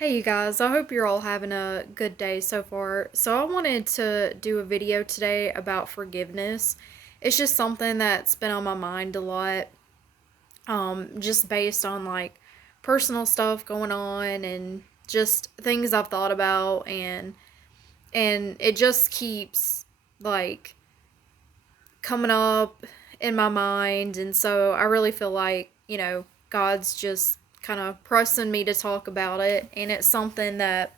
Hey you guys, I hope you're all having a good day so far. So I wanted to do a video today about forgiveness. It's just something that's been on my mind a lot, just based on like personal stuff going on and just things I've thought about and it just keeps like coming up in my mind, and so I really feel like, God's just kind of pressing me to talk about it, and it's something that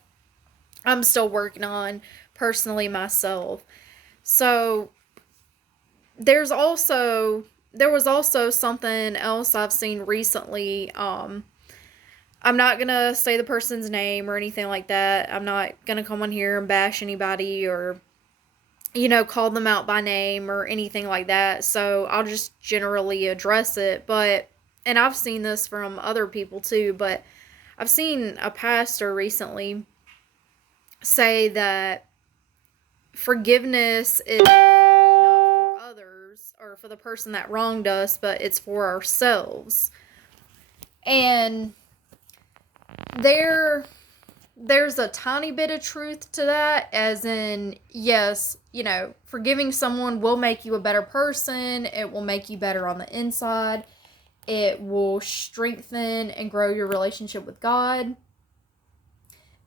I'm still working on personally myself. So there's also there was also something else I've seen recently. I'm not gonna say the person's name or anything like that. I'm not gonna come on here and bash anybody or call them out by name or anything like that. So I'll just generally address it. But and I've seen this from other people too, but I've seen a pastor recently say that forgiveness is not for others or for the person that wronged us, but it's for ourselves. And there there's a tiny bit of truth to that, as in, yes, forgiving someone will make you a better person. It will make you better on the inside. It will strengthen and grow your relationship with God.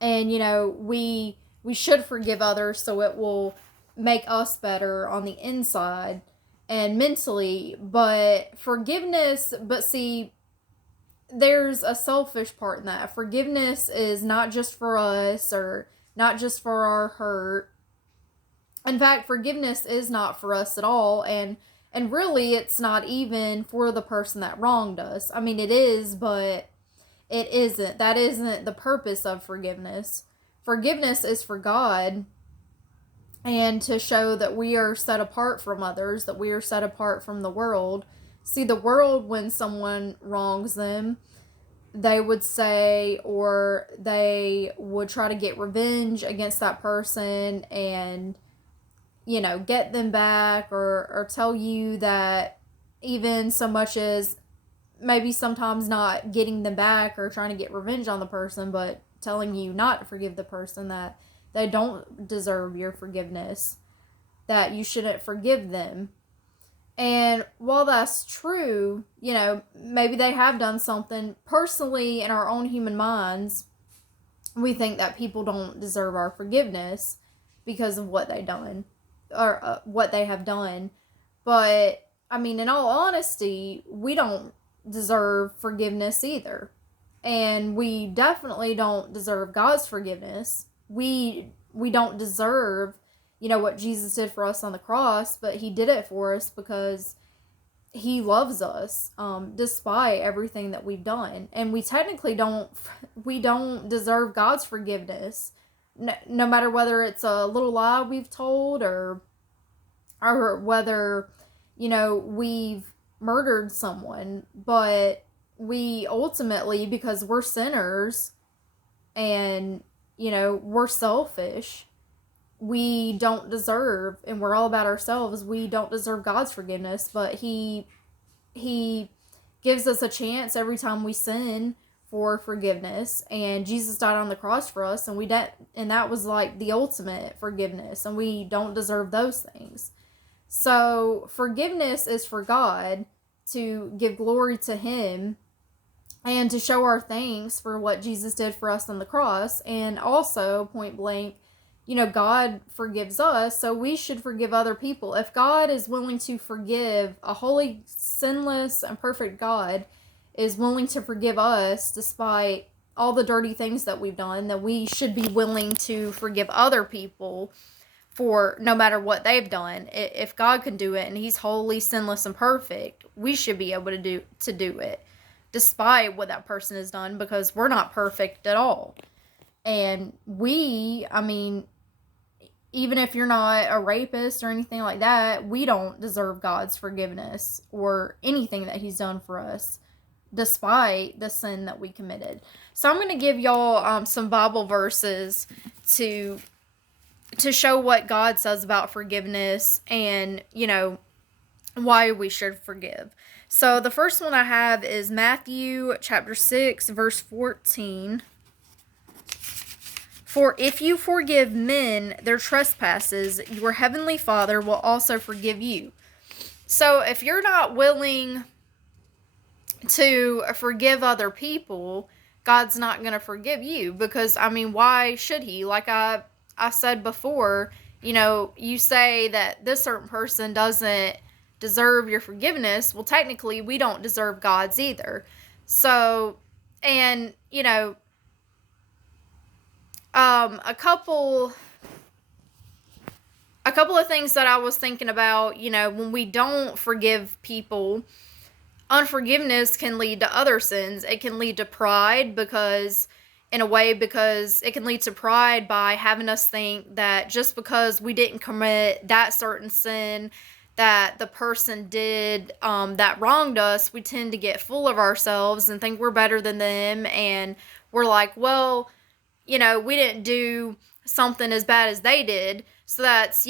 And we should forgive others so it will make us better on the inside and mentally. But forgiveness, but see, there's a selfish part in that. Forgiveness is not just for us or not just for our hurt. In fact, forgiveness is not for us at all, and really it's not even for the person that wronged us. I mean, it is, but it isn't. That isn't the purpose of forgiveness. Forgiveness is for God and to show that we are set apart from others, that we are set apart from the world. See, the world, when someone wrongs them, they would say, or they would try to get revenge against that person and, get them back, or tell you that, even so much as maybe sometimes not getting them back or trying to get revenge on the person, but telling you not to forgive the person, that they don't deserve your forgiveness, that you shouldn't forgive them. And while that's true, maybe they have done something. Personally, in our own human minds, we think that people don't deserve our forgiveness because of what they done, or what they have done. But I mean, in all honesty, we don't deserve forgiveness either. And we definitely don't deserve God's forgiveness. We don't deserve, what Jesus did for us on the cross, but he did it for us because he loves us, despite everything that we've done. And we technically don't deserve God's forgiveness, no matter whether it's a little lie we've told, or whether, we've murdered someone. But we ultimately, because we're sinners and, we're selfish, we don't deserve, and we're all about ourselves, we don't deserve God's forgiveness. But he gives us a chance every time we sin for forgiveness, and Jesus died on the cross for us, and that was like the ultimate forgiveness, and we don't deserve those things. So forgiveness is for God, to give glory to him, and to show our thanks for what Jesus did for us on the cross. And also, point blank, God forgives us, so we should forgive other people. If God is willing to forgive, a holy, sinless, and perfect God is willing to forgive us despite all the dirty things that we've done, then we should be willing to forgive other people for no matter what they've done. If God can do it and he's holy, sinless, and perfect, we should be able to do it despite what that person has done, because we're not perfect at all. And I mean, even if you're not a rapist or anything like that, we don't deserve God's forgiveness or anything that he's done for us, despite the sin that we committed. So I'm going to give y'all some Bible verses to show what God says about forgiveness, and, why we should forgive. So the first one I have is Matthew chapter 6, verse 14. For if you forgive men their trespasses, your heavenly Father will also forgive you. So if you're not willing to forgive other people, God's not going to forgive you, because I mean, why should he? Like I said before, you say that this certain person doesn't deserve your forgiveness. Well, technically we don't deserve God's either. So, and a couple of things that I was thinking about, when we don't forgive people, unforgiveness can lead to other sins. It can lead to pride, because it can lead to pride by having us think that just because we didn't commit that certain sin that the person did that wronged us, we tend to get full of ourselves and think we're better than them, and we're like, well, we didn't do something as bad as they did, so that's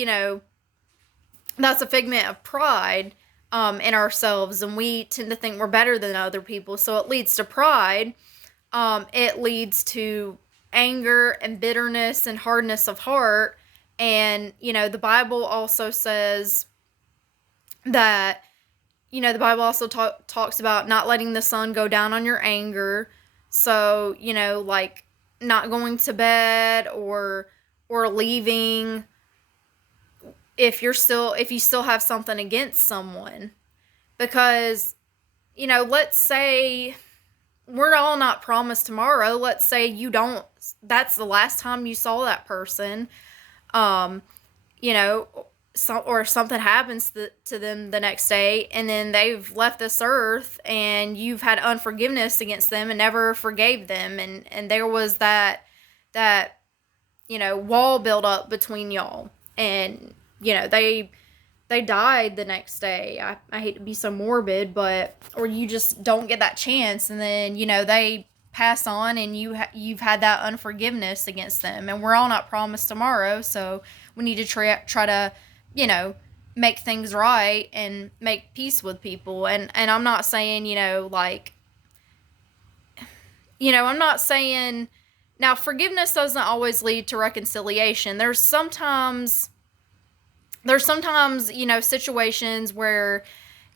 a figment of pride in ourselves, and we tend to think we're better than other people, so it leads to pride. It leads to anger and bitterness and hardness of heart. And the Bible also says that the Bible also talks about not letting the sun go down on your anger. So like not going to bed or leaving if you still have something against someone. Because let's say we're all not promised tomorrow. Let's say that's the last time you saw that person, or something happens to them the next day, and then they've left this earth, and you've had unforgiveness against them and never forgave them, and there was that wall built up between y'all, and they died the next day. I hate to be so morbid, or you just don't get that chance, and then they pass on, and you've had that unforgiveness against them. And we're all not promised tomorrow, so we need to try to make things right and make peace with people. And I'm not saying I'm not saying, now forgiveness doesn't always lead to reconciliation. There's sometimes situations where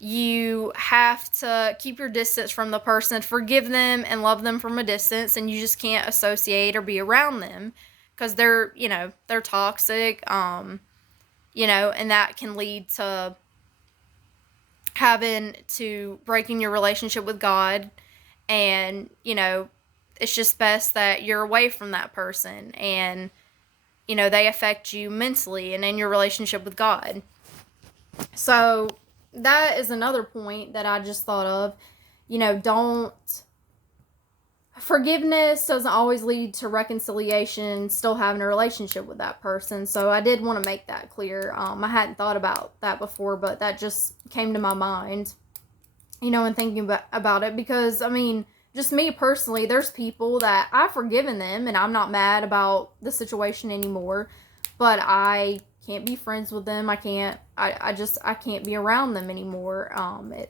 you have to keep your distance from the person, forgive them and love them from a distance, and you just can't associate or be around them because they're toxic, and that can lead to breaking your relationship with God. And it's just best that you're away from that person, and they affect you mentally and in your relationship with God. So that is another point that I just thought of. Forgiveness doesn't always lead to reconciliation, still having a relationship with that person. So I did want to make that clear. I hadn't thought about that before, but that just came to my mind, and thinking about it, because, I mean, just me personally, there's people that I've forgiven them and I'm not mad about the situation anymore, but I can't be friends with them. I can't be around them anymore.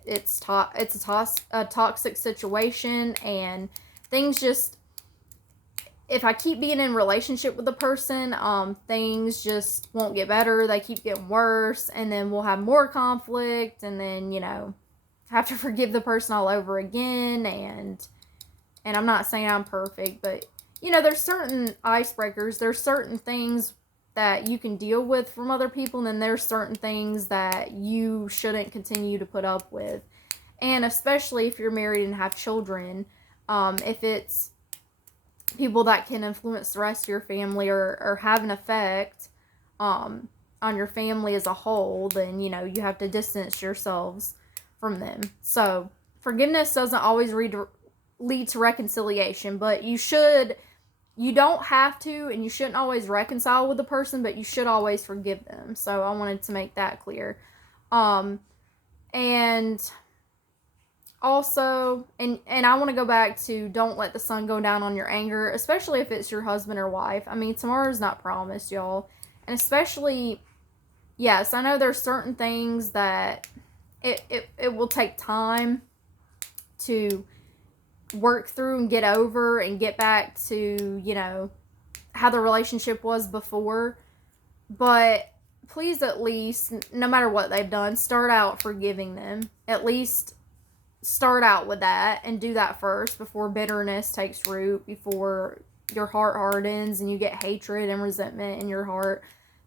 It's a toxic situation, and things just, if I keep being in relationship with the person, things just won't get better. They keep getting worse, and then we'll have more conflict, and then, have to forgive the person all over again. And I'm not saying I'm perfect, but there's certain icebreakers. There's certain things that you can deal with from other people, and then there's certain things that you shouldn't continue to put up with. And especially if you're married and have children, if it's people that can influence the rest of your family or have an effect on your family as a whole, then you have to distance yourselves from them. So forgiveness doesn't always lead to reconciliation, but you don't have to, and you shouldn't always reconcile with the person, but you should always forgive them. So I wanted to make that clear. And also, and I want to go back to, don't let the sun go down on your anger, especially if it's your husband or wife. I mean, tomorrow's not promised, y'all. And especially, yes, I know there's certain things that it will take time to work through and get over and get back to, how the relationship was before. But please, at least, no matter what they've done, start out forgiving them. At least start out with that and do that first before bitterness takes root, before your heart hardens and you get hatred and resentment in your heart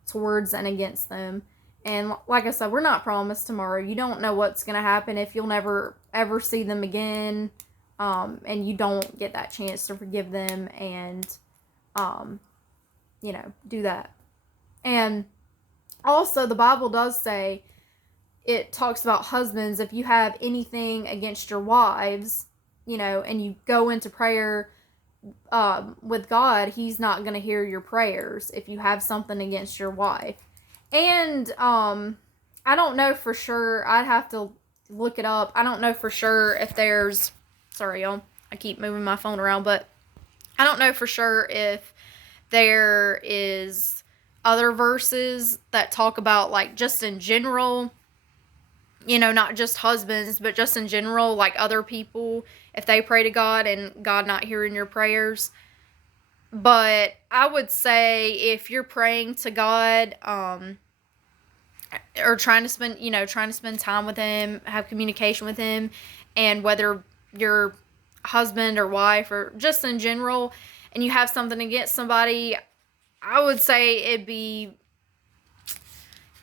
towards and against them. And like I said, we're not promised tomorrow. You don't know what's going to happen, if you'll never ever see them again, and you don't get that chance to forgive them and do that. And also, the Bible does say, it talks about husbands, if you have anything against your wives, and you go into prayer with God, He's not going to hear your prayers if you have something against your wife. And I don't know for sure. I'd have to look it up. I don't know for sure if there's... Sorry, y'all. I keep moving my phone around, but I don't know for sure if there is other verses that talk about, like, just in general, not just husbands, but just in general, like, other people, if they pray to God and God not hearing your prayers. But I would say, if you're praying to God, or trying to spend time with Him, have communication with Him, and whether your husband or wife or just in general, and you have something against somebody, I would say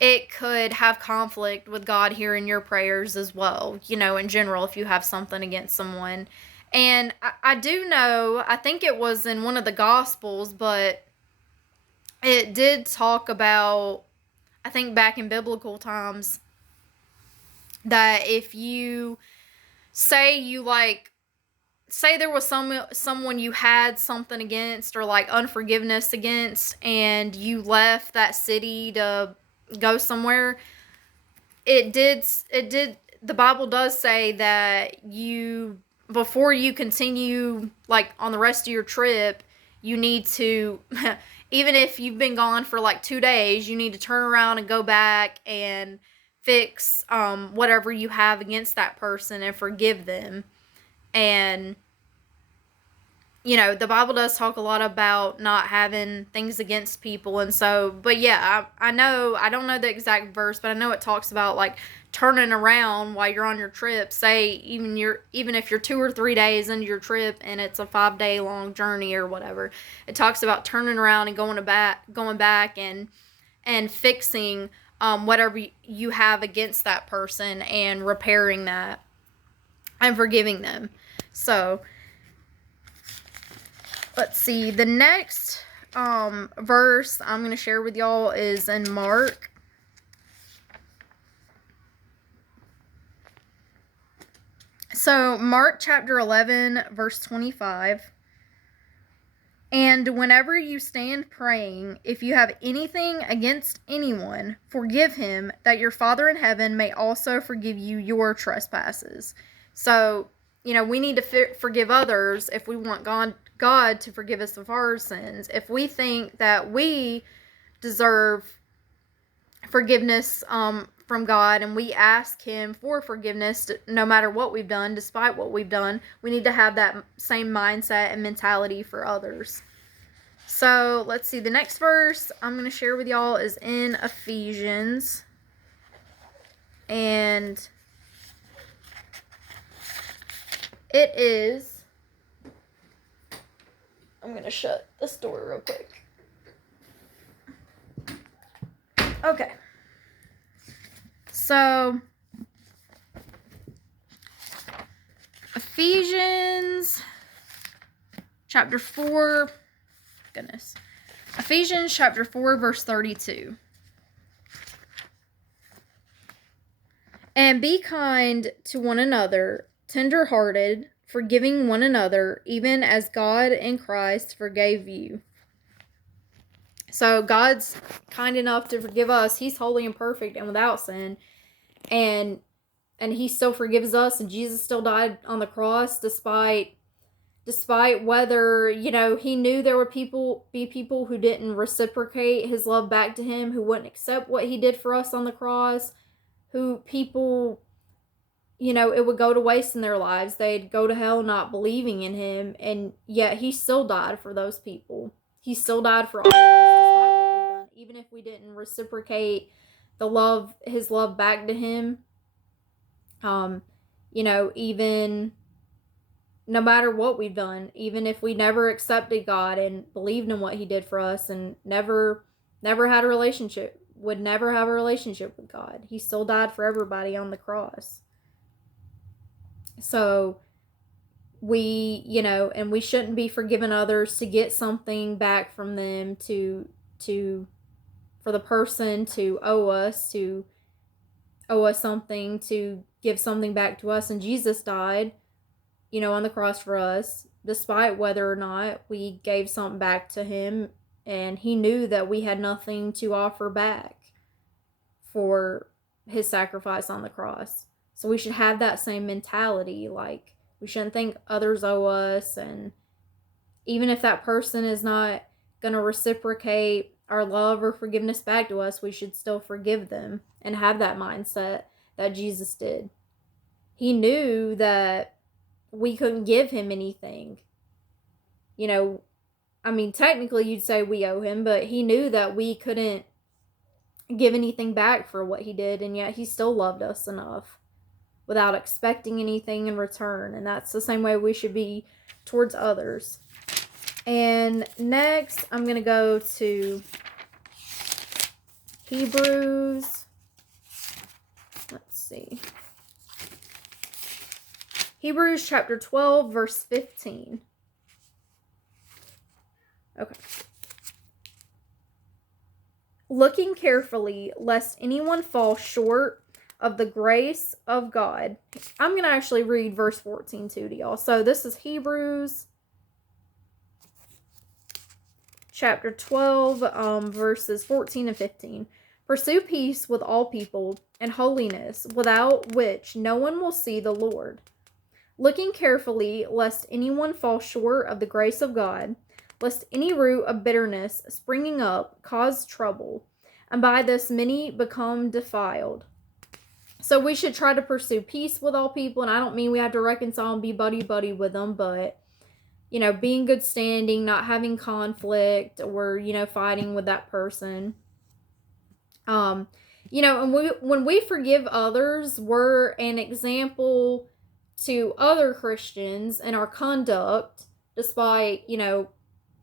it could have conflict with God hearing your prayers as well, in general, if you have something against someone. And I do know, I think it was in one of the Gospels, but it did talk about, I think back in biblical times, that if you say there was someone you had something against, or like unforgiveness against, and you left that city to go somewhere, the Bible does say that before you continue, like, on the rest of your trip, you need to even if you've been gone for like 2 days, you need to turn around and go back and fix whatever you have against that person and forgive them. And the Bible does talk a lot about not having things against people. And so, but yeah, I know, I don't know the exact verse, but I know it talks about, like, turning around while you're on your trip. Say, even if you're 2 or 3 days into your trip and it's a 5-day long journey or whatever, it talks about turning around and going back and fixing whatever you have against that person and repairing that and forgiving them. So, let's see. The next verse I'm going to share with y'all is in Mark. So, Mark chapter 11, verse 25. And whenever you stand praying, if you have anything against anyone, forgive him, that your Father in heaven may also forgive you your trespasses. So, we need to forgive others if we want God to forgive us of our sins. If we think that we deserve forgiveness from God, and we ask Him for forgiveness no matter what we've done, despite what we've done, we need to have that same mindset and mentality for others. So, let's see. The next verse I'm going to share with y'all is in Ephesians. And it is... I'm going to shut this door real quick. Okay. So, Ephesians chapter 4, Ephesians chapter 4, verse 32. And be kind to one another, tender-hearted, forgiving one another, even as God in Christ forgave you. So God's kind enough to forgive us. He's holy and perfect and without sin. And He still forgives us, and Jesus still died on the cross despite whether, He knew there would be people who didn't reciprocate His love back to Him, who wouldn't accept what He did for us on the cross, who people, it would go to waste in their lives. They'd go to hell not believing in Him, and yet He still died for those people. He still died for all of us despite what we've done. Even if we didn't reciprocate his love back to him. Even no matter what we've done, even if we never accepted God and believed in what he did for us and never had a relationship, would never have a relationship with God, he still died for everybody on the cross. So and we shouldn't be forgiving others to get something back from them, for the person to owe us something, to give something back to us. And Jesus died, on the cross for us, despite whether or not we gave something back to him. And he knew that we had nothing to offer back for his sacrifice on the cross. So we should have that same mentality. Like, we shouldn't think others owe us. And even if that person is not going to reciprocate our love or forgiveness back to us, we should still forgive them and have that mindset that Jesus did. He knew that we couldn't give him anything. Technically you'd say we owe him, but he knew that we couldn't give anything back for what he did, and yet he still loved us enough without expecting anything in return. And that's the same way we should be towards others. And next, I'm going to go to Hebrews. Let's see. Hebrews chapter 12, verse 15. Okay. Looking carefully, lest anyone fall short of the grace of God. I'm going to actually read verse 14 too to y'all. So this is Hebrews chapter 12, verses 14 and 15. Pursue peace with all people and holiness, without which no one will see the Lord. Looking carefully, lest anyone fall short of the grace of God, lest any root of bitterness springing up cause trouble, and by this many become defiled. So we should try to pursue peace with all people, and I don't mean we have to reconcile and be buddy-buddy with them, but, be in good standing, not having conflict or, fighting with that person. And when we forgive others, we're an example to other Christians in our conduct, despite,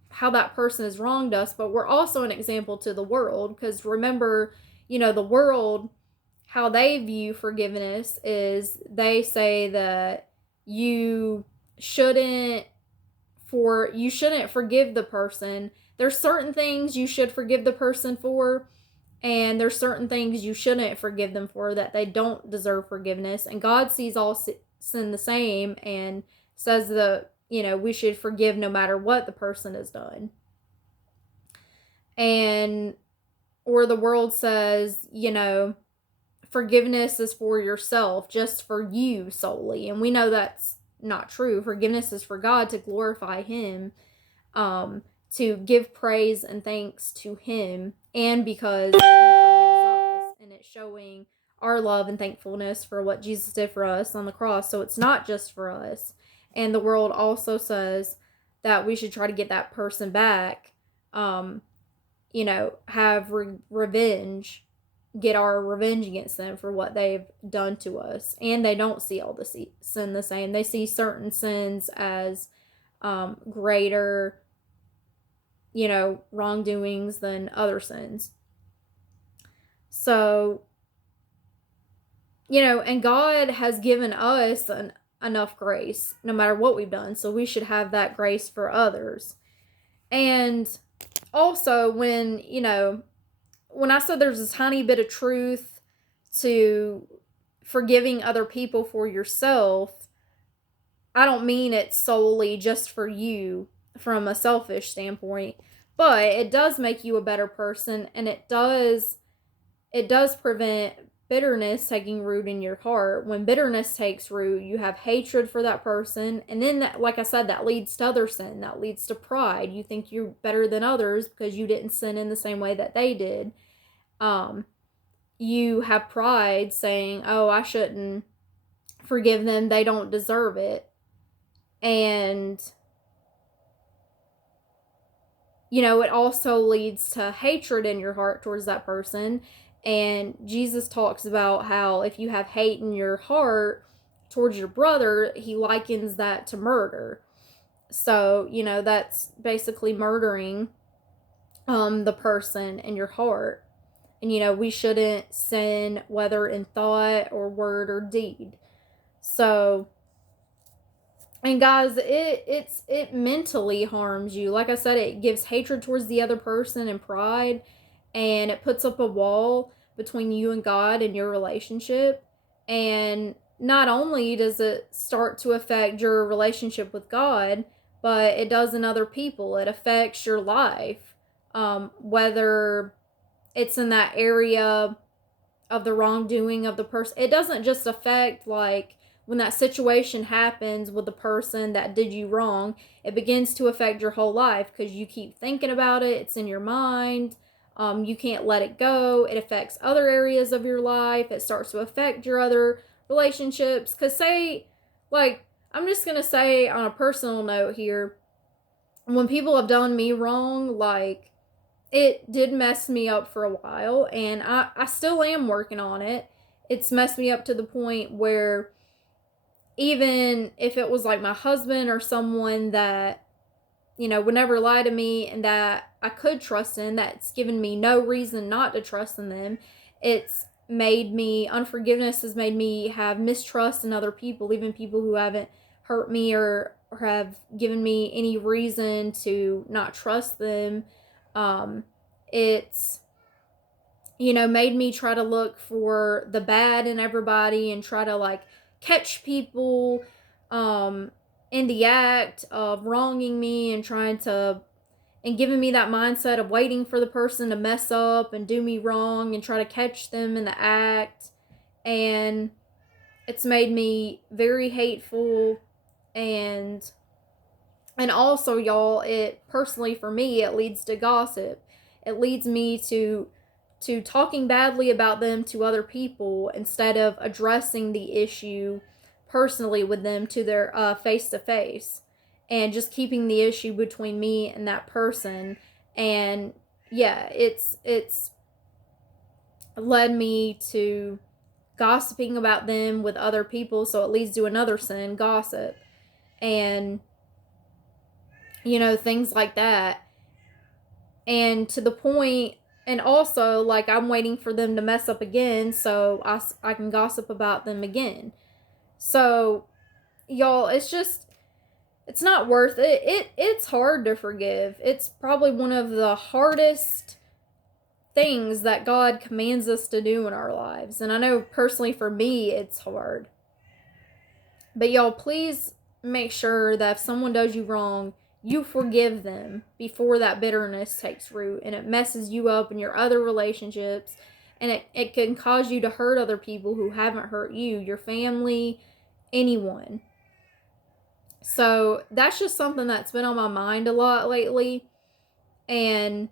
how that person has wronged us, but we're also an example to the world, because remember, the world, how they view forgiveness is they say that you shouldn't forgive the person. There's certain things you should forgive the person for, and there's certain things you shouldn't forgive them for, that they don't deserve forgiveness. And God sees all sin the same and says that, we should forgive no matter what the person has done. Or the world says, forgiveness is for yourself, just for you solely. And we know that's not true. Forgiveness is for God, to glorify him, to give praise and thanks to him, and because he forgives us, and it's showing our love and thankfulness for what Jesus did for us on the cross. So it's not just for us. And the world also says that we should try to get that person back, have revenge, get our revenge against them for what they've done to us. And they don't see all the sin the same. They see certain sins as greater, wrongdoings than other sins. So, and God has given us enough grace no matter what we've done. So we should have that grace for others. And also, when I said there's a tiny bit of truth to forgiving other people for yourself, I don't mean it's solely just for you from a selfish standpoint, but it does make you a better person, and it does prevent bitterness taking root in your heart. When bitterness takes root, you have hatred for that person, and then that, like I said, that leads to other sin. That leads to pride. You think you're better than others because you didn't sin in the same way that they did. You have pride, saying, oh, I shouldn't forgive them, they don't deserve it. And it also leads to hatred in your heart towards that person. And Jesus talks about how if you have hate in your heart towards your brother, he likens that to murder. So, that's basically murdering the person in your heart. And, we shouldn't sin, whether in thought or word or deed. So, and guys, it mentally harms you. Like I said, it gives hatred towards the other person and pride, and it puts up a wall between you and God and your relationship. And not only does it start to affect your relationship with God, but it does in other people. It affects your life, whether it's in that area of the wrongdoing of the person. It doesn't just affect, like, when that situation happens with the person that did you wrong, it begins to affect your whole life because you keep thinking about it. It's in your mind. You can't let it go. It affects other areas of your life. It starts to affect your other relationships. Because, say, like, I'm just going to say on a personal note here, when people have done me wrong, like, it did mess me up for a while, and I still am working on it. It's messed me up to the point where even if it was like my husband or someone that, would never lie to me and that I could trust in, that's given me no reason not to trust in them, unforgiveness has made me have mistrust in other people, even people who haven't hurt me or have given me any reason to not trust them. It's made me try to look for the bad in everybody and try to, like, catch people in the act of wronging me and giving me that mindset of waiting for the person to mess up and do me wrong and try to catch them in the act. And it's made me very hateful. And also, y'all, it personally for me, it leads to gossip. It leads me to talking badly about them to other people instead of addressing the issue personally with them to their face to face, and just keeping the issue between me and that person. And yeah, it's led me to gossiping about them with other people, so it leads to another sin, gossip. And things like that. And to the point, and also, like, I'm waiting for them to mess up again so I can gossip about them again. So, y'all, it's not worth it. It's hard to forgive. It's probably one of the hardest things that God commands us to do in our lives. And I know personally for me, it's hard. But y'all, please make sure that if someone does you wrong, you forgive them before that bitterness takes root and it messes you up in your other relationships, and it can cause you to hurt other people who haven't hurt you, your family, anyone. So that's just something that's been on my mind a lot lately. And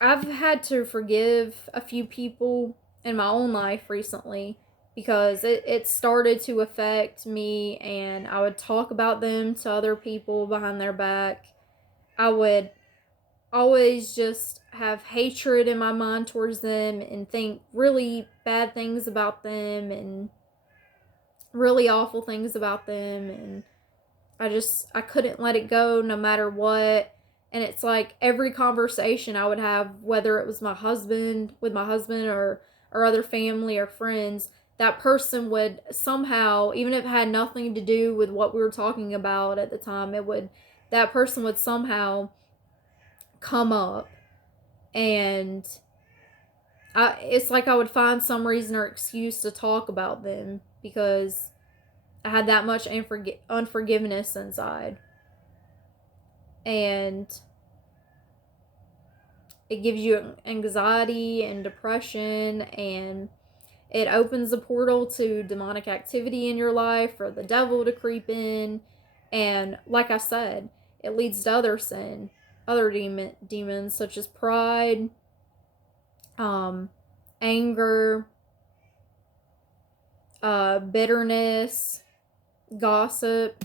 I've had to forgive a few people in my own life recently because it started to affect me, and I would talk about them to other people behind their back. I would always just have hatred in my mind towards them and think really bad things about them and really awful things about them, and I couldn't let it go no matter what. And it's like every conversation I would have, whether it was with my husband or other family or friends, that person would somehow, even if it had nothing to do with what we were talking about at the time, that person would somehow come up. And it's like I would find some reason or excuse to talk about them because I had that much unforgiveness inside. And it gives you anxiety and depression, and it opens a portal to demonic activity in your life for the devil to creep in. And like I said, it leads to other sin, other demons such as pride, anger, bitterness, gossip.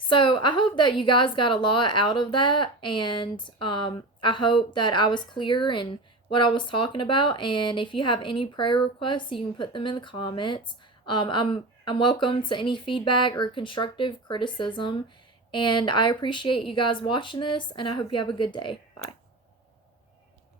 So I hope that you guys got a lot out of that, and I hope that I was clear in what I was talking about. And if you have any prayer requests, you can put them in the comments. I'm welcome to any feedback or constructive criticism, and I appreciate you guys watching this. And I hope you have a good day. Bye.